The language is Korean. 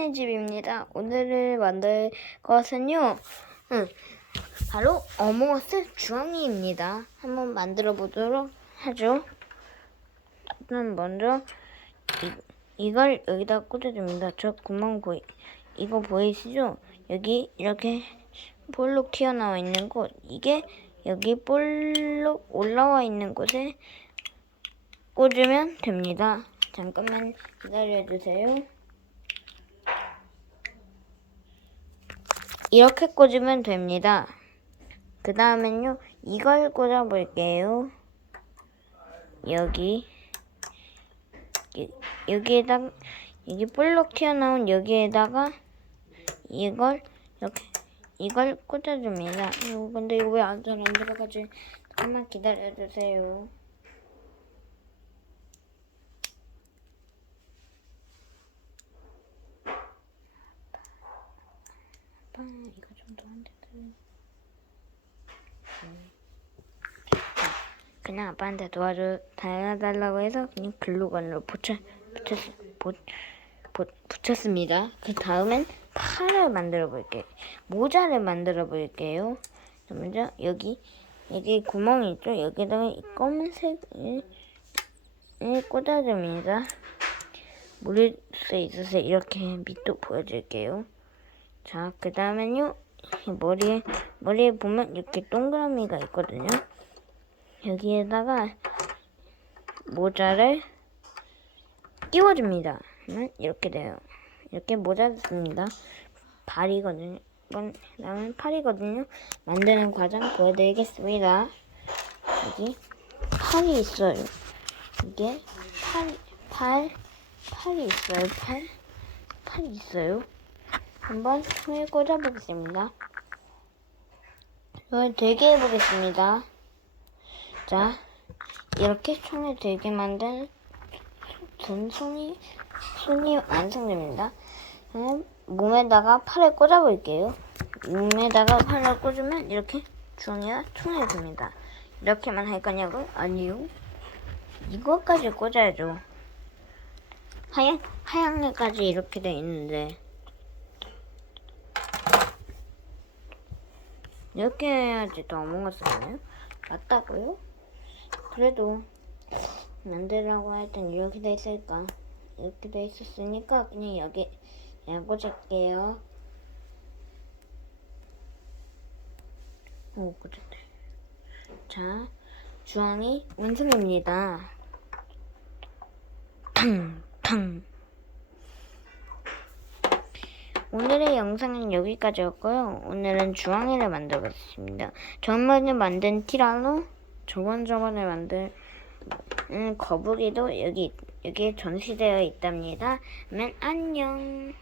주황이네 집입니다. 오늘 만들 것은요, 응, 바로 어몽어스 주황이입니다. 한번 만들어 보도록 하죠. 일단 먼저 이, 이걸 여기다 꽂아줍니다. 저 구멍 보이, 이거 보이시죠? 여기 이렇게 볼록 튀어나와 있는 곳, 이게 여기 볼록 올라와 있는 곳에 꽂으면 됩니다. 잠깐만 기다려주세요. 이렇게 꽂으면 됩니다. 그 다음엔요, 이걸 꽂아볼게요. 여기. 여- 여기에다, 여기 볼록 튀어나온 여기에다가 이걸 이렇게, 이걸 꽂아줍니다. 어, 근데 이거 왜 안 잘 안 들어가지? 잠깐만 기다려주세요. 아빠, 이거 좀더안 되네. 그냥 아빠한테 도와줘 달라달라고 해서 그냥 글루건으로 붙여 붙였 붙였습니다. 그 다음엔 팔을 만들어 볼게요. 모자를 만들어 볼게요. 자, 먼저 여기 여기 구멍이 있죠. 여기다가 이 검은색을 을 꽂아줍니다. 물을 수 있어서 이렇게 밑도 보여줄게요. 자, 그 다음엔요. 머리에, 머리에 보면 이렇게 동그라미가 있거든요. 여기에다가 모자를 끼워줍니다. 그러면 이렇게 돼요. 이렇게 모자를 씁니다. 발이거든요. 이건 다음은 팔이거든요. 만드는 과정 보여드리겠습니다. 여기 팔이 있어요. 이게 팔, 팔, 팔이 있어요. 팔, 팔이 있어요. 한번 손에 꽂아보겠습니다. 이걸 되게 해보겠습니다. 자, 이렇게 총을 되게 만든 든 손이, 손이 완성됩니다. 그럼 몸에다가 팔을 꽂아볼게요. 몸에다가 팔을 꽂으면 이렇게 종이가 총이 됩니다. 이렇게만 할 거냐고? 아니요. 이거까지 꽂아야죠. 하얀, 하얀색까지 이렇게 돼 있는데. 이렇게 해야지 더 어몽어스잖아요. 맞다고요? 그래도 만들라고 할땐 이렇게 돼 있을까? 이렇게 돼 있었으니까 그냥 여기 그냥 꽂을게요. 오, 꽂았네. 자, 주황이 완성입니다. 탕, 탕. 오늘의 영상은 여기까지였고요. 오늘은 주황이를 만들어봤습니다. 저번에 만든 티라노, 저번 저번에 만든 음, 거북이도 여기 여기에 전시되어 있답니다. 그러면 안녕.